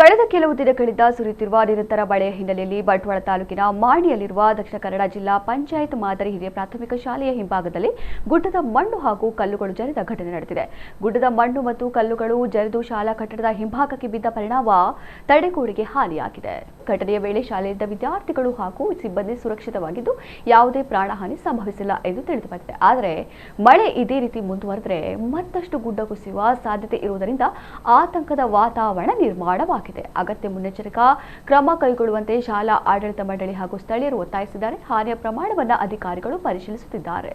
ಕಳೆದ ಕೆಲವು ದಿನಗಳಿಂದ ಸುರಿಯುತ್ತಿರುವ ನಿರಂತರ ಮಳೆಯ ಹಿನ್ನೆಲೆಯಲ್ಲಿ ಬಂಟ್ವಾಳ ತಾಲೂಕಿನ ಮಾಣಿಯಲ್ಲಿರುವ ದಕ್ಷಿಣ ಕನ್ನಡ ಜಿಲ್ಲಾ ಪಂಚಾಯತ್ ಮಾದರಿ ಹಿರಿಯ ಪ್ರಾಥಮಿಕ ಶಾಲೆಯ ಹಿಂಭಾಗದಲ್ಲಿ ಗುಡ್ಡದ ಮಣ್ಣು ಹಾಗೂ ಕಲ್ಲುಗಳು ಜರಿದ ಘಟನೆ ನಡೆದಿದೆ. ಗುಡ್ಡದ ಮಣ್ಣು ಮತ್ತು ಕಲ್ಲುಗಳು ಜರಿದು ಶಾಲಾ ಕಟ್ಟಡದ ಹಿಂಭಾಗಕ್ಕೆ ಬಿದ್ದ ಪರಿಣಾಮ ತಡೆಗೋಡೆಗೆ ಹಾನಿಯಾಗಿದೆ. ಘಟನೆಯ ವೇಳೆ ಶಾಲೆಯಿಂದ ವಿದ್ಯಾರ್ಥಿಗಳು ಹಾಗೂ ಸಿಬ್ಬಂದಿ ಸುರಕ್ಷಿತವಾಗಿದ್ದು ಯಾವುದೇ ಪ್ರಾಣಹಾನಿ ಸಂಭವಿಸಿಲ್ಲ ಎಂದು ತಿಳಿದುಬಂದಿದೆ. ಆದರೆ ಮಳೆ ಇದೇ ರೀತಿ ಮುಂದುವರೆದರೆ ಮತ್ತಷ್ಟು ಗುಡ್ಡ ಕುಸಿಯುವ ಸಾಧ್ಯತೆ ಇರುವುದರಿಂದ ಆತಂಕದ ವಾತಾವರಣ ನಿರ್ಮಾಣವಾಗಿದೆ. ಅಗತ್ಯ ಮುನ್ನೆಚ್ಚರಿಕಾ ಕ್ರಮ ಕೈಗೊಳ್ಳುವಂತೆ ಶಾಲಾ ಆಡಳಿತ ಮಂಡಳಿ ಹಾಗೂ ಸ್ಥಳೀಯರು ಒತ್ತಾಯಿಸಿದ್ದಾರೆ. ಹಾನಿಯ ಪ್ರಮಾಣವನ್ನು ಅಧಿಕಾರಿಗಳು ಪರಿಶೀಲಿಸುತ್ತಿದ್ದಾರೆ.